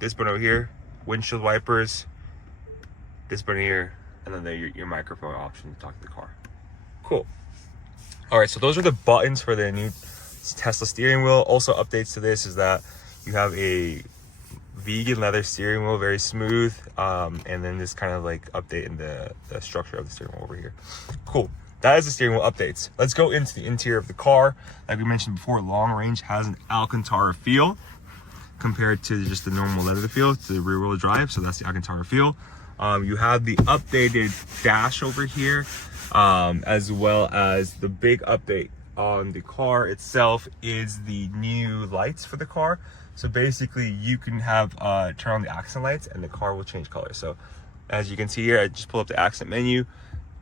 This button over here, windshield wipers, this button here, and then your microphone option to talk to the car. Cool. All right, so those are the buttons for the new Tesla steering wheel. Also updates to this is that you have a vegan leather steering wheel, very smooth, and then this kind of like update in the structure of the steering wheel over here. Cool. That is the steering wheel updates. Let's go into the interior of the car. Like we mentioned before, long range has an Alcantara feel compared to just the normal leather feel to the rear wheel drive. So that's the Alcantara feel. You have the updated dash over here, as well as the big update on the car itself is the new lights for the car. So basically you can have turn on the accent lights and the car will change color. So as you can see here, I just pull up the accent menu,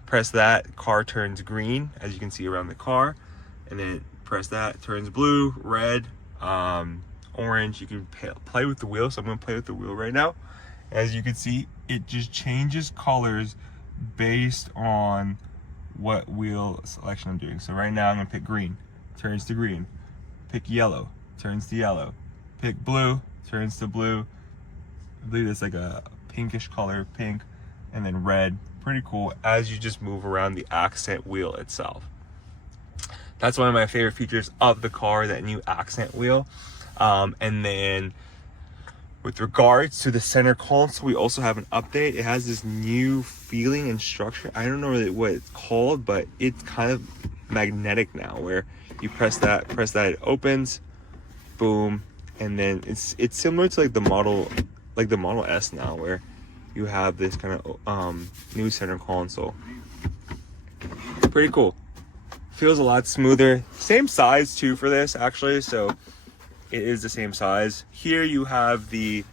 press that, car turns green, as you can see around the car, and then press that, turns blue, red, orange. You can play with the wheel, so I'm gonna play with the wheel right now. As you can see, it just changes colors based on what wheel selection I'm doing. So right now I'm gonna pick green, turns to green. Pick yellow, turns to yellow. Pick blue, turns to blue. I believe it's like a pinkish color, pink, and then red. Pretty cool as you just move around the accent wheel itself. That's one of my favorite features of the car, that new accent wheel. And then with regards to the center console, we also have an update. It has this new feeling and structure. I don't know really what it's called, but it's kind of magnetic now, where you press that, it opens, boom, and then it's similar to like the Model S now, where you have this kind of new center console. Pretty cool. Feels a lot smoother. Same size too for this actually, so it is the same size. Here you have the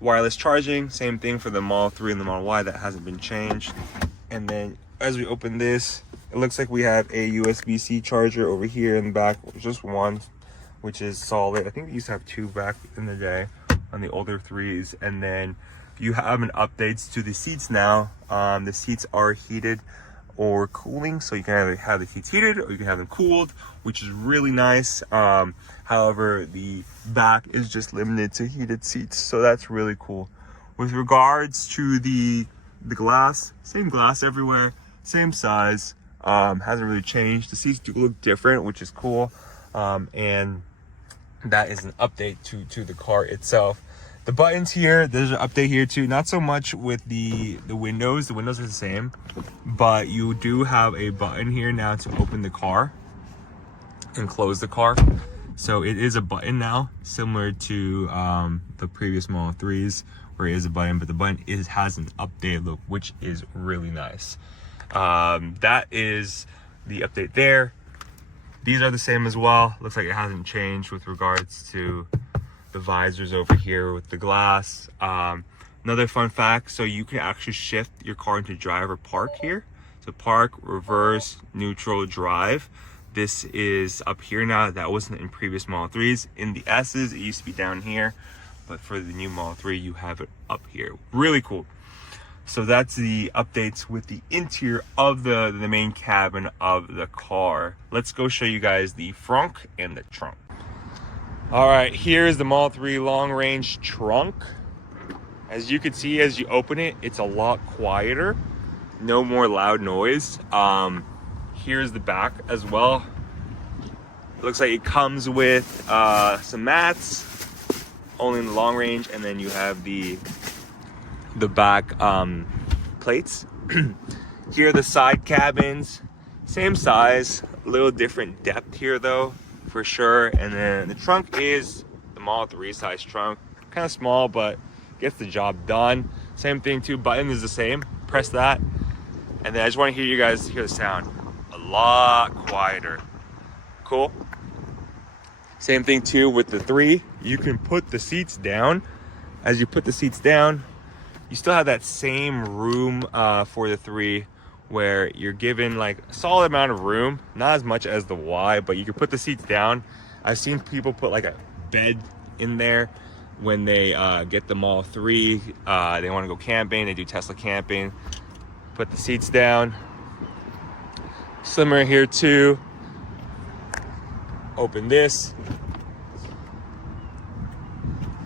wireless charging, same thing for the Model 3 and the Model Y, that hasn't been changed. And then as we open this, it looks like we have a USB-C charger over here in the back, just one, which is solid. I think we used to have two back in the day on the older 3s. And then you have an updates to the seats now. The seats are heated or cooling, so you can either have the seats heated or you can have them cooled, which is really nice. However, the back is just limited to heated seats, so that's really cool. With regards to the glass, same glass everywhere, same size, hasn't really changed. The seats do look different, which is cool, and that is an update to the car itself. The buttons here, there's an update here too. Not so much with the windows. The windows are the same, but you do have a button here now to open the car and close the car. So it is a button now, similar to the previous Model 3s, where it is a button, but the button has an updated look, which is really nice. That is the update there. These are the same as well. Looks like it hasn't changed with regards to the visors over here with the glass. Another fun fact, so you can actually shift your car into drive or park here. So park, reverse, neutral, drive. This is up here now. That wasn't in previous Model 3s. In the S's, it used to be down here, but for the new Model 3, you have it up here. Really cool. So that's the updates with the interior of the main cabin of the car. Let's go show you guys the frunk and the trunk. All right, here's the Model 3 long range trunk. As you can see, as you open it, it's a lot quieter. No more loud noise. Here's the back as well. It looks like it comes with some mats, only in the long range, and then you have the back plates. Here are the side cabins, same size, a little different depth here though, for sure. And then the trunk is the Model 3 size trunk, kind of small, but gets the job done. Same thing too, button is the same, press that. And then I just want to hear you guys hear the sound, a lot quieter. Cool. Same thing too with the 3, you can put the seats down. As you put the seats down, you still have that same room for the 3, where you're given like a solid amount of room, not as much as the Y, but you can put the seats down. I've seen people put like a bed in there when they get the Model 3, they want to go camping, they do Tesla camping, put the seats down. Slimmer here too. Open this.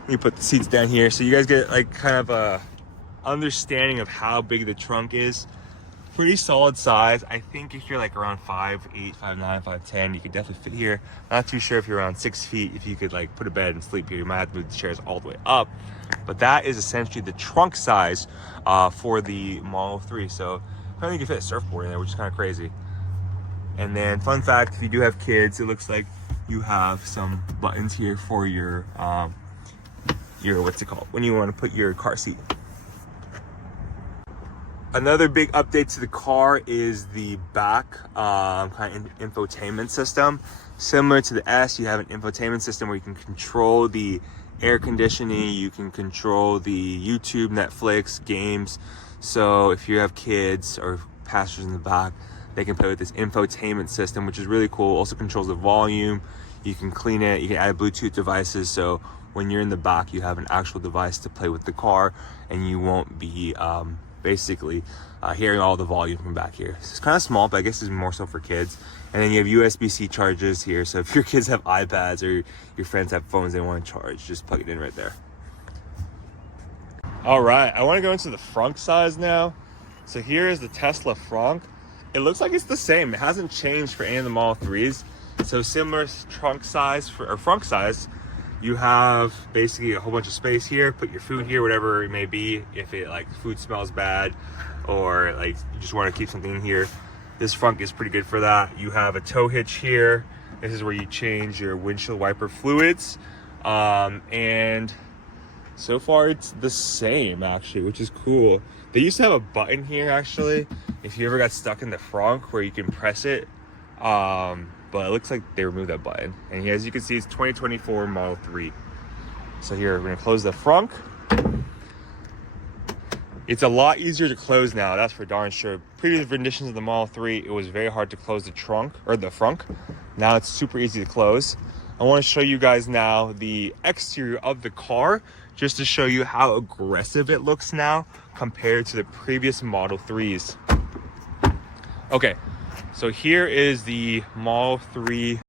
You put the seats down here so you guys get like kind of a understanding of how big the trunk is. Pretty solid size. I think if you're like around 5'8", 5'9", 5'10", you could definitely fit here. Not too sure if you're around 6 feet, if you could like put a bed and sleep here. You might have to move the chairs all the way up. But that is essentially the trunk size for the Model 3. So apparently you can fit a surfboard in there, which is kind of crazy. And then fun fact, if you do have kids, it looks like you have some buttons here for your what's it called, when you want to put your car seat. Another big update to the car is the back kind of infotainment system. Similar to the S, you have an infotainment system where you can control the air conditioning, you can control the YouTube, Netflix, games. So if you have kids or passengers in the back, they can play with this infotainment system, which is really cool. Also controls the volume. You can clean it, you can add Bluetooth devices. So when you're in the back, you have an actual device to play with the car and you won't be basically hearing all the volume from back here. So it's kind of small, but I guess it's more so for kids. And then you have USB-C chargers here. So if your kids have iPads or your friends have phones they want to charge, just plug it in right there. All right, I want to go into the frunk size now. So here is the Tesla frunk. It looks like it's the same. It hasn't changed for any of the Model 3s. So similar trunk size or frunk size. You have basically a whole bunch of space here. Put your food here, whatever it may be. If it like food smells bad, or like you just want to keep something in here, this frunk is pretty good for that. You have a tow hitch here. This is where you change your windshield wiper fluids, and so far it's the same actually, which is cool. They used to have a button here actually, if you ever got stuck in the frunk, where you can press it. But it looks like they removed that button. And as you can see, it's 2024 Model 3. So here, we're gonna close the frunk. It's a lot easier to close now, that's for darn sure. Previous renditions of the Model 3, it was very hard to close the trunk, or the frunk. Now it's super easy to close. I wanna show you guys now the exterior of the car, just to show you how aggressive it looks now compared to the previous Model 3s. Okay. So here is the Model 3